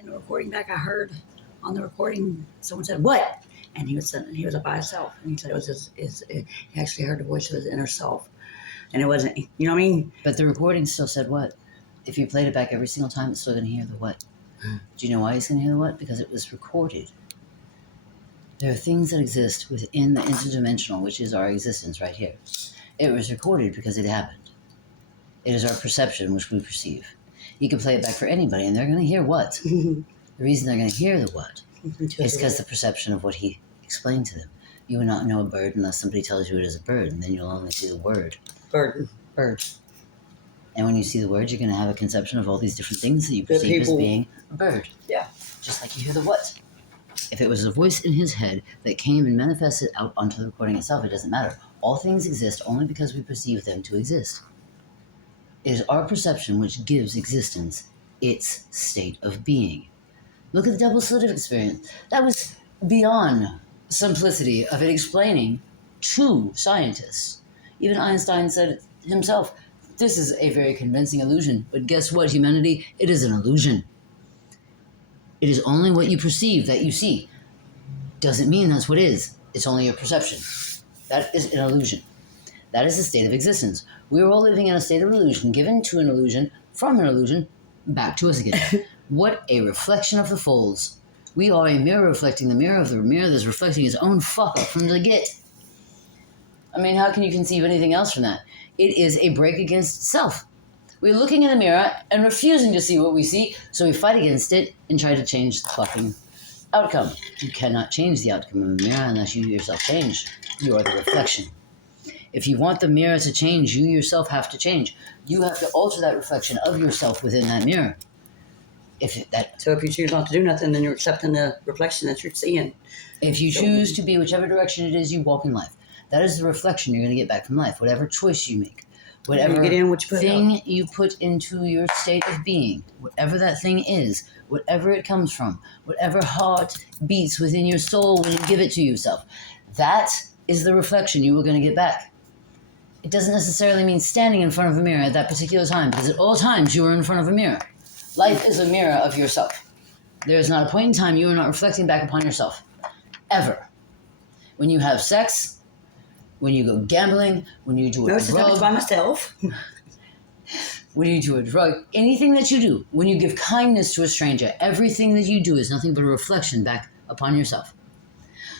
in the recording back, I heard on the recording someone said, "What?" And he was up by himself, and he said it was he actually heard the voice of his inner self, and it wasn't, you know what I mean? But the recording still said what? If you played it back every single time, it's still going to hear the what. Do you know why he's going to hear the what? Because it was recorded. There are things that exist within the interdimensional, which is our existence right here. It was recorded because it happened. It is our perception which we perceive. You can play it back for anybody, and they're going to hear what. The reason they're going to hear the what is because the perception of what he explained to them. You will not know a bird unless somebody tells you it is a bird, and then you'll only see the word. Bird. And when you see the word, you're going to have a conception of all these different things that you perceive as being a bird. Yeah. Just like you hear the what. If it was a voice in his head that came and manifested out onto the recording itself, it doesn't matter. All things exist only because we perceive them to exist. It is our perception which gives existence its state of being. Look at the double-slitted experience. That was beyond simplicity of it explaining to scientists. Even Einstein said it himself, this is a very convincing illusion. But guess what, humanity? It is an illusion. It is only what you perceive that you see. Doesn't mean that's what is. It's only your perception. That is an illusion. That is a state of existence. We are all living in a state of illusion, given to an illusion, from an illusion, back to us again. What a reflection of the folds. We are a mirror reflecting the mirror of the mirror that's reflecting its own fuck up from the get. I mean, how can you conceive anything else from that? It is a break against self. We're looking in the mirror and refusing to see what we see, so we fight against it and try to change the fucking outcome. You cannot change the outcome of a mirror unless you yourself change. You are the reflection. If you want the mirror to change, you yourself have to change. You have to alter that reflection of yourself within that mirror. So if you choose not to do nothing, then you're accepting the reflection that you're seeing. If you choose to be whichever direction it is you walk in life, that is the reflection you're going to get back from life. Whatever choice you make, whatever thing you put into your state of being, whatever that thing is, whatever it comes from, whatever heart beats within your soul when you give it to yourself, that is the reflection you are going to get back. It doesn't necessarily mean standing in front of a mirror at that particular time, because at all times you are in front of a mirror. Life is a mirror of yourself. There is not a point in time you are not reflecting back upon yourself. Ever. When you have sex, when you go gambling, when you do a drug. By myself. When you do a drug, anything that you do, when you give kindness to a stranger, everything that you do is nothing but a reflection back upon yourself.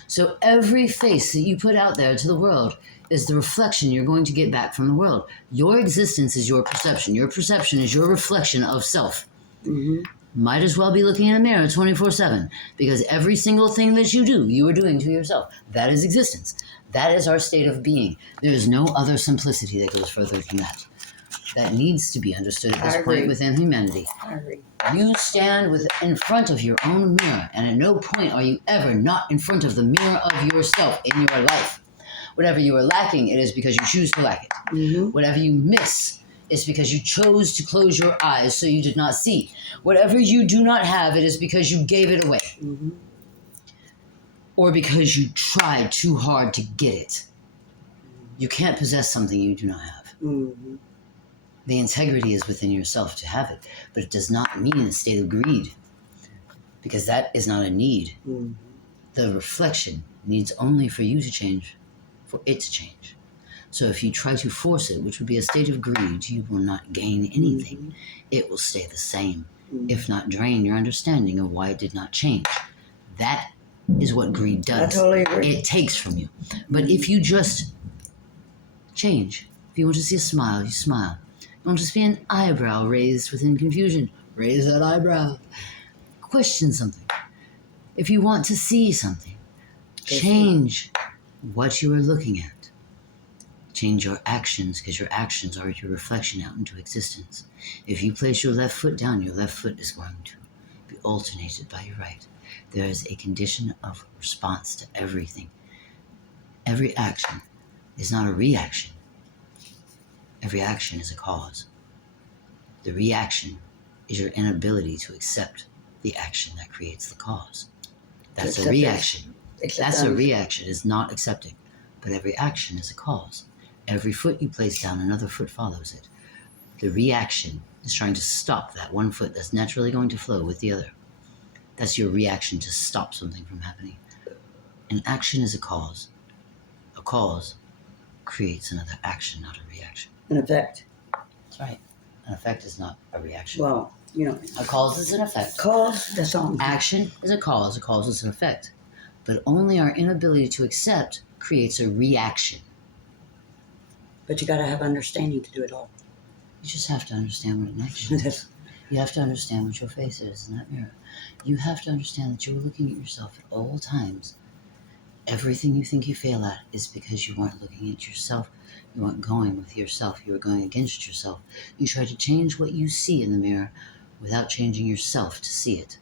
So every face that you put out there to the world is the reflection you're going to get back from the world. Your existence is your perception. Your perception is your reflection of self. Mm-hmm. Might as well be looking in a mirror 24/7, because every single thing that you do, you are doing to yourself. That is existence. That is our state of being. There is no other simplicity that goes further than that. That needs to be understood at this point within humanity. I agree. You stand in front of your own mirror, and at no point are you ever not in front of the mirror of yourself in your life. Whatever you are lacking, it is because you choose to lack it. Mm-hmm. Whatever you miss, it's because you chose to close your eyes so you did not see. Whatever you do not have, it is because you gave it away. Mm-hmm. Or because you tried too hard to get it. You can't possess something you do not have. Mm-hmm. The integrity is within yourself to have it, but it does not mean a state of greed, because that is not a need. Mm-hmm. The reflection needs only for you to change, for it to change. So if you try to force it, which would be a state of greed, you will not gain anything. Mm-hmm. It will stay the same, if not drain your understanding of why it did not change. That is what greed does. I totally agree. It takes from you. But if you just change, if you want to see a smile, you smile. You want to see an eyebrow raised within confusion, raise that eyebrow. Question something. If you want to see something, change what you are looking at. Change your actions, because your actions are your reflection out into existence. If you place your left foot down, your left foot is going to be alternated by your right. There is a condition of response to everything. Every action is not a reaction. Every action is a cause. The reaction is your inability to accept the action that creates the cause. That's a reaction. That's a reaction, is not accepting. But every action is a cause. Every foot you place down, another foot follows it. The reaction is trying to stop that one foot that's naturally going to flow with the other. That's your reaction to stop something from happening. An action is a cause. A cause creates another action, not a reaction. An effect. That's right. An effect is not a reaction. Well, you know. A cause is an effect. Cause, the song. Action is a cause is an effect. But only our inability to accept creates a reaction. But you got to have understanding to do it all. You just have to understand what an action is. You have to understand what your face is in that mirror. You have to understand that you're looking at yourself at all times. Everything you think you fail at is because you weren't looking at yourself. You weren't going with yourself. You were going against yourself. You try to change what you see in the mirror without changing yourself to see it.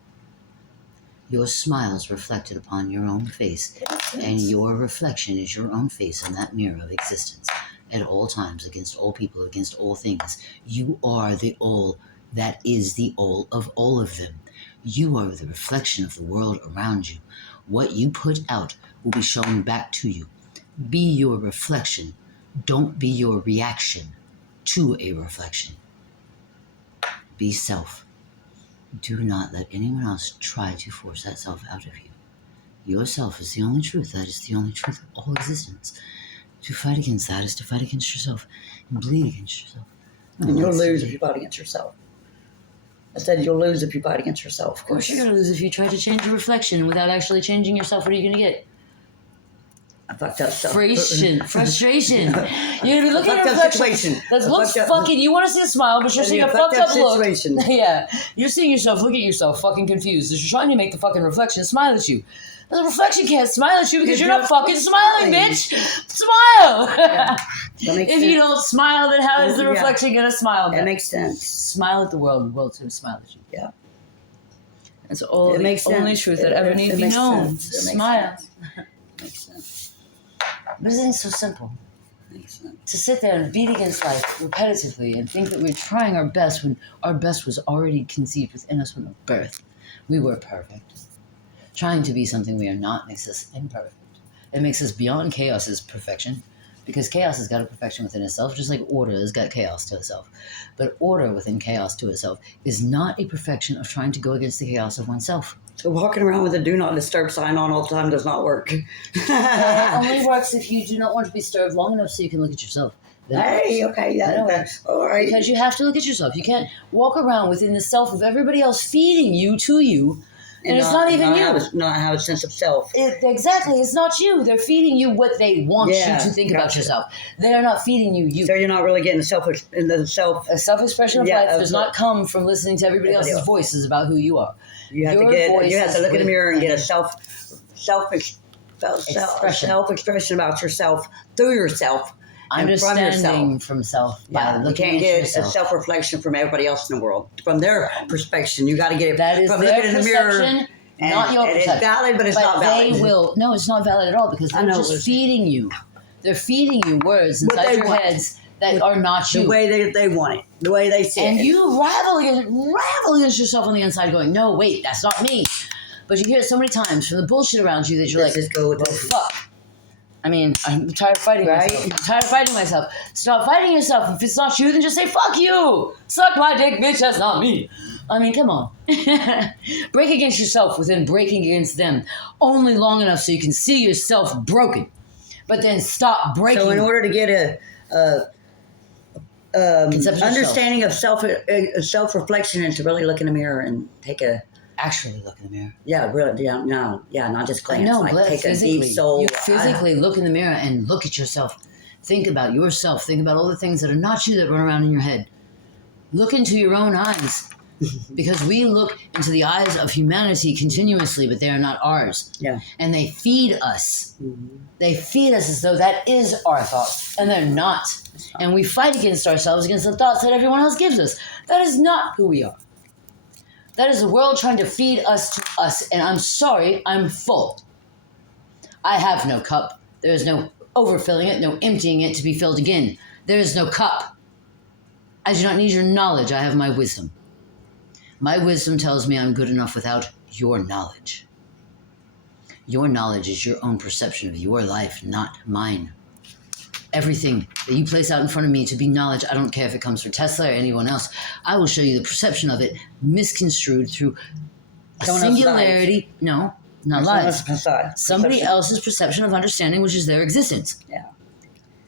Your smile is reflected upon your own face, and your reflection is your own face in that mirror of existence at all times, against all people, against all things. You are the all that is the all of them. You are the reflection of the world around you. What you put out will be shown back to you. Be your reflection. Don't be your reaction to a reflection. Be self. Do not let anyone else try to force that self out of you. Yourself is the only truth. That is the only truth of all existence. To fight against that is to fight against yourself and bleed against yourself. And you'll lose if you fight against yourself. I said you'll lose if you fight against yourself. Of course you're going to lose if you try to change your reflection without actually changing yourself. What are you going to get? I fucked up stuff. Frustration. You're going to be looking at a reflection that looks fucking... You want to see a smile, but you're seeing a fucked up look. Yeah. You're seeing yourself, look at yourself, fucking confused. You're trying to make the fucking reflection smile at you. But the reflection can't smile at you because you're not fucking smiling, bitch. Smile. Yeah. If you don't smile, then how is the reflection going to smile? That makes sense. Smile at the world. The world's going to smile at you. Yeah. That's all the only truth that ever needs to be known. Smile. Makes sense. But everything's so simple. Makes sense. To sit there and beat against life repetitively and think that we're trying our best when our best was already conceived within us from birth. We were perfect. Trying to be something we are not makes us imperfect. It makes us beyond chaos's perfection, because chaos has got a perfection within itself, just like order has got chaos to itself. But order within chaos to itself is not a perfection of trying to go against the chaos of oneself. So walking around with a do not disturb sign on all the time does not work. It only works if you do not want to be disturbed long enough so you can look at yourself. Hey, okay, yeah, all right. Because you have to look at yourself. You can't walk around within the self of everybody else feeding you to you. And it's not even you. Not have a sense of self. Exactly. It's not you. They're feeding you what they want you to think about yourself. They are not feeding you. So you're not really getting the self. A self-expression of life does not come from listening to everybody else's voices about who you are. You have to look in the mirror and get a self-expression about yourself through yourself. Understanding from self by looking at yourself. You can't get a self-reflection from everybody else in the world. From their perspective, you got to get it from their looking in the mirror. Not your perception. It's valid, but it's not valid. They will. No, it's not valid at all because they're just feeding you. They're feeding you words inside your heads that are not you. The way they want it. The way they see it. And you ravel against yourself on the inside going, no, wait, that's not me. But you hear it so many times from the bullshit around you that you're fuck. I mean, I'm tired of fighting myself. I'm tired of fighting myself. Stop fighting yourself. If it's not you, then just say, fuck you. Suck my dick, bitch. That's not me. I mean, come on. Break against yourself within breaking against them. Only long enough so you can see yourself broken. But then stop breaking. So in order to get understanding of self-reflection and to really look in the mirror and take a... Actually look in the mirror. Yeah, really. Yeah, no. Yeah, not just glance. No, take a deep soul. You physically look in the mirror and look at yourself. Think about yourself. Think about all the things that are not you that run around in your head. Look into your own eyes. Because we look into the eyes of humanity continuously, but they are not ours. Yeah. And they feed us. Mm-hmm. They feed us as though that is our thoughts. And they're not. And we fight against ourselves, against the thoughts that everyone else gives us. That is not who we are. That is the world trying to feed us to us. And I'm sorry, I'm full. I have no cup. There is no overfilling it, no emptying it to be filled again. There is no cup. I do not need your knowledge. I have my wisdom. My wisdom tells me I'm good enough without your knowledge. Your knowledge is your own perception of your life, not mine. Everything that you place out in front of me to be knowledge, I don't care if it comes from Tesla or anyone else, I will show you the perception of it misconstrued through a Someone else's singularity. No, not Someone life. else's facade. Somebody Perception. else's perception of understanding, which is their existence. Yeah.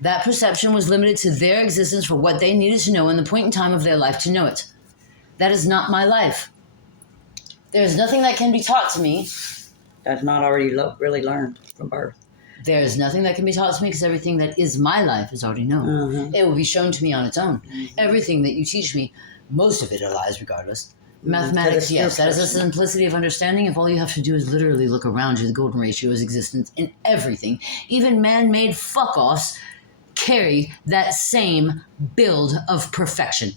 That perception was limited to their existence for what they needed to know in the point in time of their life to know it. That is not my life. There's nothing that can be taught to me. That's not already really learned from birth. There is nothing that can be taught to me because everything that is my life is already known. Mm-hmm. It will be shown to me on its own. Everything that you teach me, most of it are lies regardless. Mathematics, yes, that is a simplicity of understanding. If all you have to do is literally look around you, the golden ratio is existence in everything. Even man-made fuck-offs carry that same build of perfection.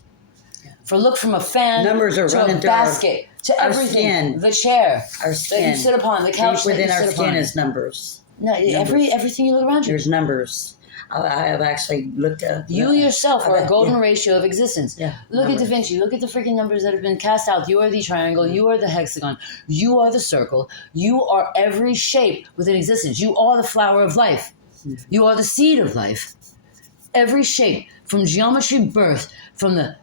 For look from a fan Numbers are to running a through basket to our everything, skin. the chair Our that skin. you sit upon, the couch Deep within that you our sit skin upon. is numbers. No, everything you look around you. There's numbers. I have actually looked at... You yourself are a golden yeah. ratio of existence. Yeah, Look numbers. at Da Vinci. Look at the freaking numbers that have been cast out. You are the triangle. You are the hexagon. You are the circle. You are every shape within existence. You are the flower of life. You are the seed of life. Every shape, from geometry birth, from the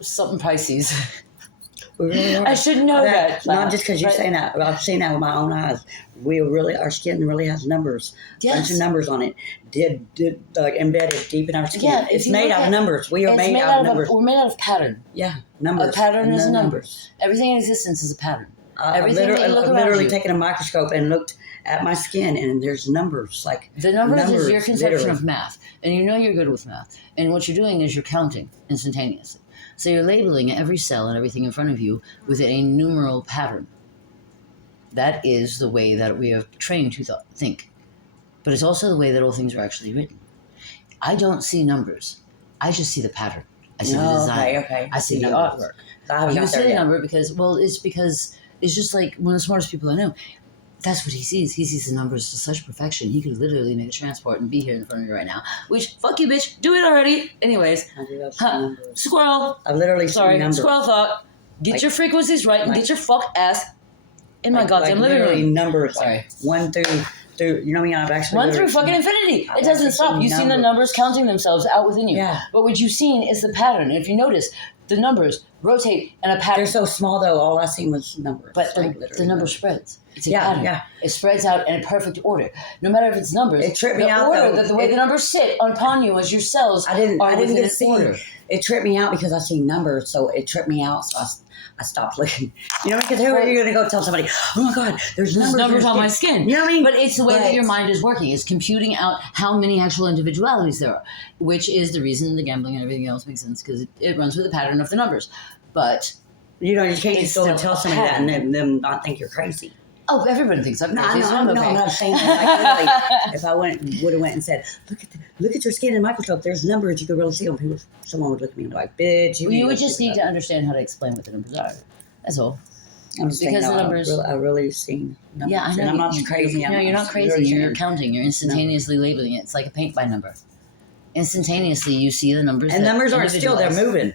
something Pisces. We really are. I should know that. Not just because you're Right? saying that. I've seen that with my own eyes. Our skin really has numbers. Yes. Bunch of numbers on it. Embedded deep in our skin. Yeah, if it's you made look out of at- numbers. We are It's made out of numbers. we're made out of pattern. Yeah, numbers. A pattern And is a the number. Everything in existence is a pattern. Everything that you look I've around literally you. taken a microscope and looked at my skin, and there's numbers. Like The numbers is your conception literally. of math. And you know you're good with math. And what you're doing is you're counting instantaneously. So you're labeling every cell and everything in front of you with a numeral pattern. That is the way that we are trained to think. But it's also the way that all things are actually written. I don't see numbers. I just see the pattern. I see the design. Okay. I see the numbers. artwork. I haven't You got see there the yet. number because it's just like one of the smartest people I know. That's what he sees. He sees the numbers to such perfection. He could literally make a transport and be here in front of you right now. Which, fuck you, bitch. Do it already. Anyways. I do have Huh. some numbers. Squirrel. I've literally Sorry. seen numbers. Squirrel thought. Get Like- your frequencies right and like- get your fuck ass in my goddamn living literally room. numbers. Sorry. Like 1 through, you know what I mean? I've actually Run through literally fucking seen- infinity. I've It doesn't actually stop. seen You've seen the numbers. numbers counting themselves out within you. Yeah. But what you've seen is the pattern. And if you notice, the numbers rotate in a pattern. They're so small though. All I seen was numbers. But Like, the literally number numbers. spreads. It's a Yeah, pattern. yeah. It spreads out in a perfect order. No matter if it's numbers, It tripped me the out, order though. that the way the numbers sit upon you as your cells I didn't within get to its see. order. It tripped me out because I seen numbers, so it tripped me out. So I stopped looking. You know, because who are you going to go tell somebody? Oh my God, there's There's numbers, numbers in on your my skin. You know what I mean? But it's the way that But- your mind is working. It's computing out how many actual individualities there are, which is the reason the gambling and everything else makes sense because it runs with the pattern of the numbers. But You know, you can't It's just go and still tell somebody that pattern. and them not think you're crazy. oh, everybody thinks I'm No, crazy, so I'm no, okay. I'm not saying that. Like, literally, if I would have went and said, look at your skin in a microscope. There's numbers you could really see on people. Someone would look at me like, bitch. Well, you would just need to understand how to explain what the numbers are. That's all. I'm just saying, because the no, numbers- I really seen numbers. Yeah, I know. And I'm not you- crazy. No, you're not crazy. literally You're saying- counting. You're instantaneously labeling it. It's like a paint by number. Instantaneously, you see the numbers. And that numbers aren't still. They're individualize. moving.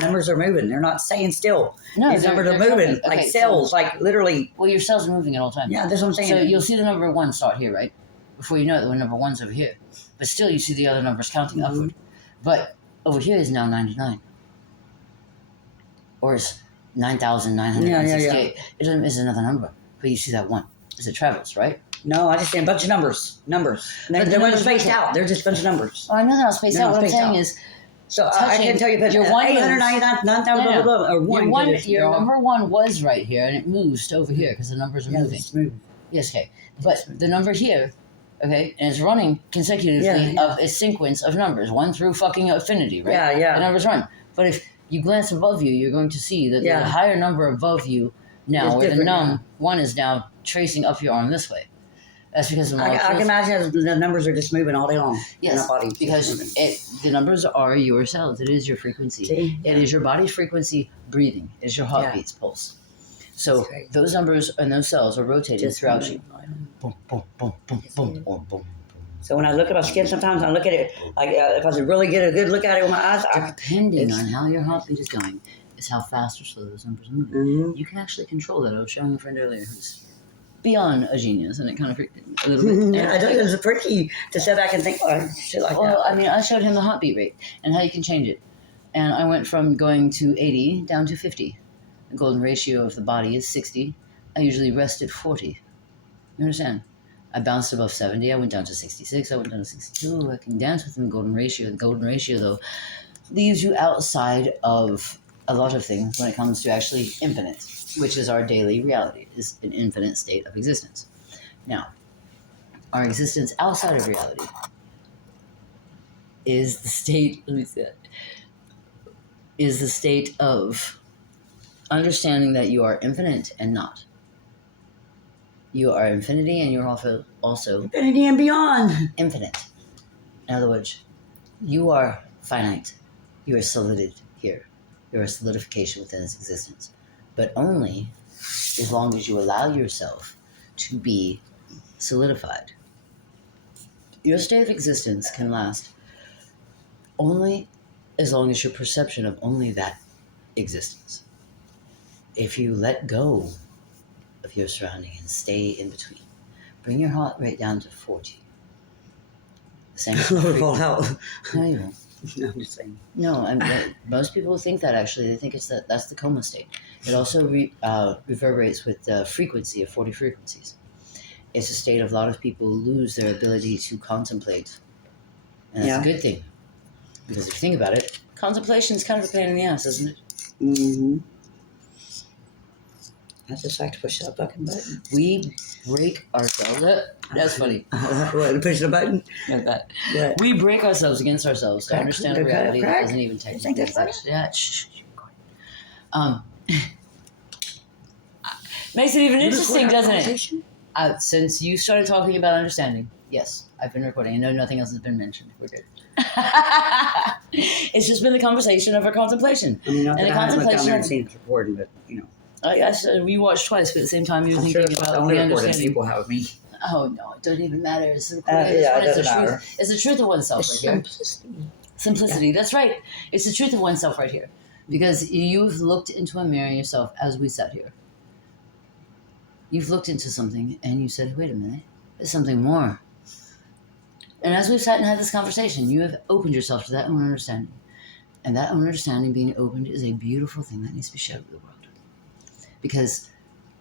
Numbers are moving. They're not staying still. No, These they're- numbers are they're moving moving. like Okay, cells, like literally. Well, your cells are moving at all times. Yeah, that's what I'm saying. So you'll see the number 1 start here, right? Before you know it, the number 1's over here. But still, you see the other numbers counting Mm-hmm. upward. But over here is now 99. Or it's 9,968. It's another number. But you see that 1 as it travels, right? No, I just see a bunch of numbers. Numbers. But the They're numbers spaced rotate. out. They're just a bunch of numbers. Oh, I know they're not spaced They're out. not What I'm spaced saying out. is, So I touching can tell you, but your one 899, 9,000, blah, blah, blah, or one. your, one, because your they're all- number 1 was right here, and it moves to over here because the numbers are Yeah, moving. it's moving. Yes, okay. But the number here, okay, and it's running consecutively Yeah. of a sequence of numbers, 1 through fucking infinity, right? Yeah, yeah. The numbers run. But if you glance above you, you're going to see that Yeah. there's a higher number above you now, It's where the different now. num 1 is now tracing up your arm this way. That's because of I can imagine the numbers are just moving all day long. in Yes, our body. Just because moving. the numbers are your cells. It is your frequency. See? It is your body's frequency breathing. It is your heartbeat's pulse. So That's great. those numbers and those cells are rotating Just throughout moving. you. Boom, boom, boom, boom, boom, boom, boom. So when I look at my skin, sometimes I look at it like if I should really get a good look at it with my eyes. Depending it's- on how your heartbeat is going, is how fast or slow those numbers are moving. Mm-hmm. You can actually control that. I was showing a friend earlier who's beyond a genius, and it kind of freaked me a little bit. I don't know, it's pretty to sit back and think shit like Well, that. I mean, I showed him the heartbeat rate and how you can change it. And I went from going to 80 down to 50. The golden ratio of the body is 60. I usually rest at 40. You understand? I bounced above 70. I went down to 66. I went down to 62. I can dance within the golden ratio. The golden ratio, though, leaves you outside of a lot of things when it comes to actually infinite, which is our daily reality, is an infinite state of existence. Now, our existence outside of reality is the state, let me see that, is the state of understanding that you are infinite and not. You are infinity and you're also Infinity and beyond. infinite. In other words, you are finite. You are solided here. You're a solidification within its existence. But only as long as you allow yourself to be solidified. Your state of existence can last only as long as your perception of only that existence. If you let go of your surrounding and stay in between, bring your heart rate down to 40. The same as Fall out. No, you won't. No, I'm just saying. No, and most people think that actually. They think that's the coma state. It also reverberates with the frequency of 40 frequencies. It's a state of a lot of people lose their ability to contemplate. And that's a good thing. Because if you think about it, contemplation is kind of a pain in the ass, isn't it? Mm-hmm. I just like to push that fucking button. We break ourselves. That's funny. What, push the button? Like that. What? We break ourselves against ourselves to understand a reality that doesn't even technically exist. Yeah, shh. Makes it even interesting, doesn't it? Since you started talking about understanding, yes, I've been recording. I know nothing else has been mentioned. We're good. It's just been the conversation of our contemplation. I mean, not and that the I haven't looked down there contemplation and seen it's recording, but, you know. I said we watched twice, but at the same time you were I'm thinking sure about only the recording understanding. people have me. Oh no, it doesn't even matter. It's the Yeah, it doesn't matter. truth. It's the truth of oneself right here. Simplicity. That's right. It's the truth of oneself right here. Because you've looked into a mirror yourself as we sat here. You've looked into something and you said, wait a minute, there's something more. And as we've sat and had this conversation, you have opened yourself to that own understanding. And that own understanding being opened is a beautiful thing that needs to be shared with the world. Because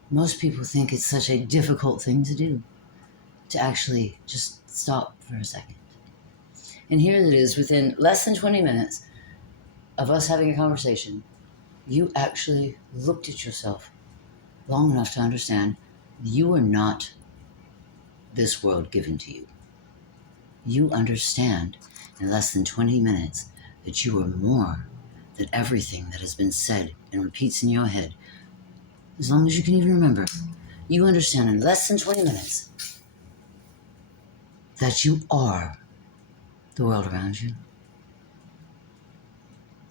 most people think it's such a difficult thing to do, to actually just stop for a second. And here it is, within less than 20 minutes of us having a conversation, you actually looked at yourself long enough to understand you are not this world given to you. You understand in less than 20 minutes that you are more than everything that has been said and repeats in your head. As long as you can even remember, you understand in less than 20 minutes that you are the world around you.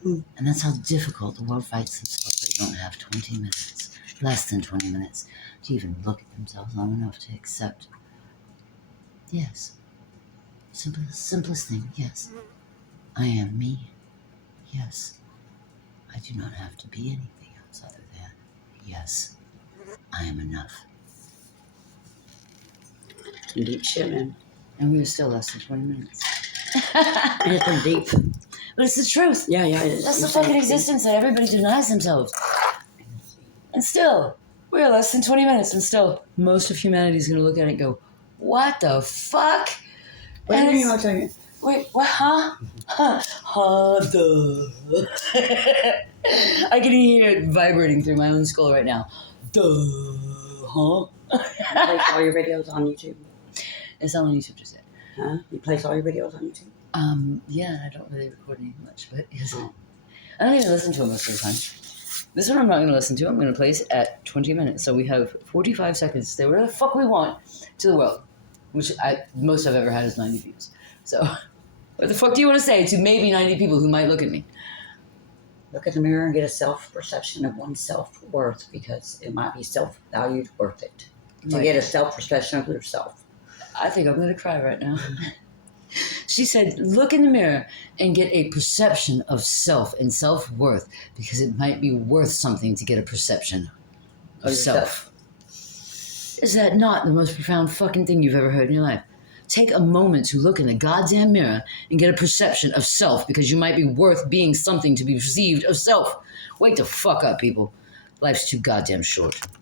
And that's how difficult the world fights themselves. They don't have 20 minutes, less than 20 minutes, to even look at themselves long enough to accept. Yes. Simplest thing, yes. I am me. Yes. I do not have to be anything else other than, yes, I am enough. Some deep shit, man. And we were still less than 20 minutes. And it's been deep. But it's the truth. Yeah, it is. That's the fucking existence that everybody denies themselves. And still, we're less than 20 minutes, and still, most of humanity is going to look at it and go, what the fuck? What do you mean? I'll tell you. Wait, what? Huh? Duh. I can hear it vibrating through my own skull right now. Duh. Huh? You place all your videos on YouTube? It's not on YouTube just yet. Huh? You place all your videos on YouTube? Yeah, I don't really record anything much, but I don't even listen to it most of the time. This one I'm not going to listen to. I'm going to place at 20 minutes. So we have 45 seconds to say whatever the fuck we want to the world, which most I've ever had is 90 views. So what the fuck do you want to say to maybe 90 people who might look at me? Look at the mirror and get a self-perception of one's self-worth, because it might be self-valued worth it. To get a self-perception of yourself. I think I'm going to cry right now. She said, look in the mirror and get a perception of self and self-worth, because it might be worth something to get a perception of self. Is that not the most profound fucking thing you've ever heard in your life? Take a moment to look in the goddamn mirror and get a perception of self, because you might be worth being something to be perceived of self. Wake the fuck up, people. Life's too goddamn short.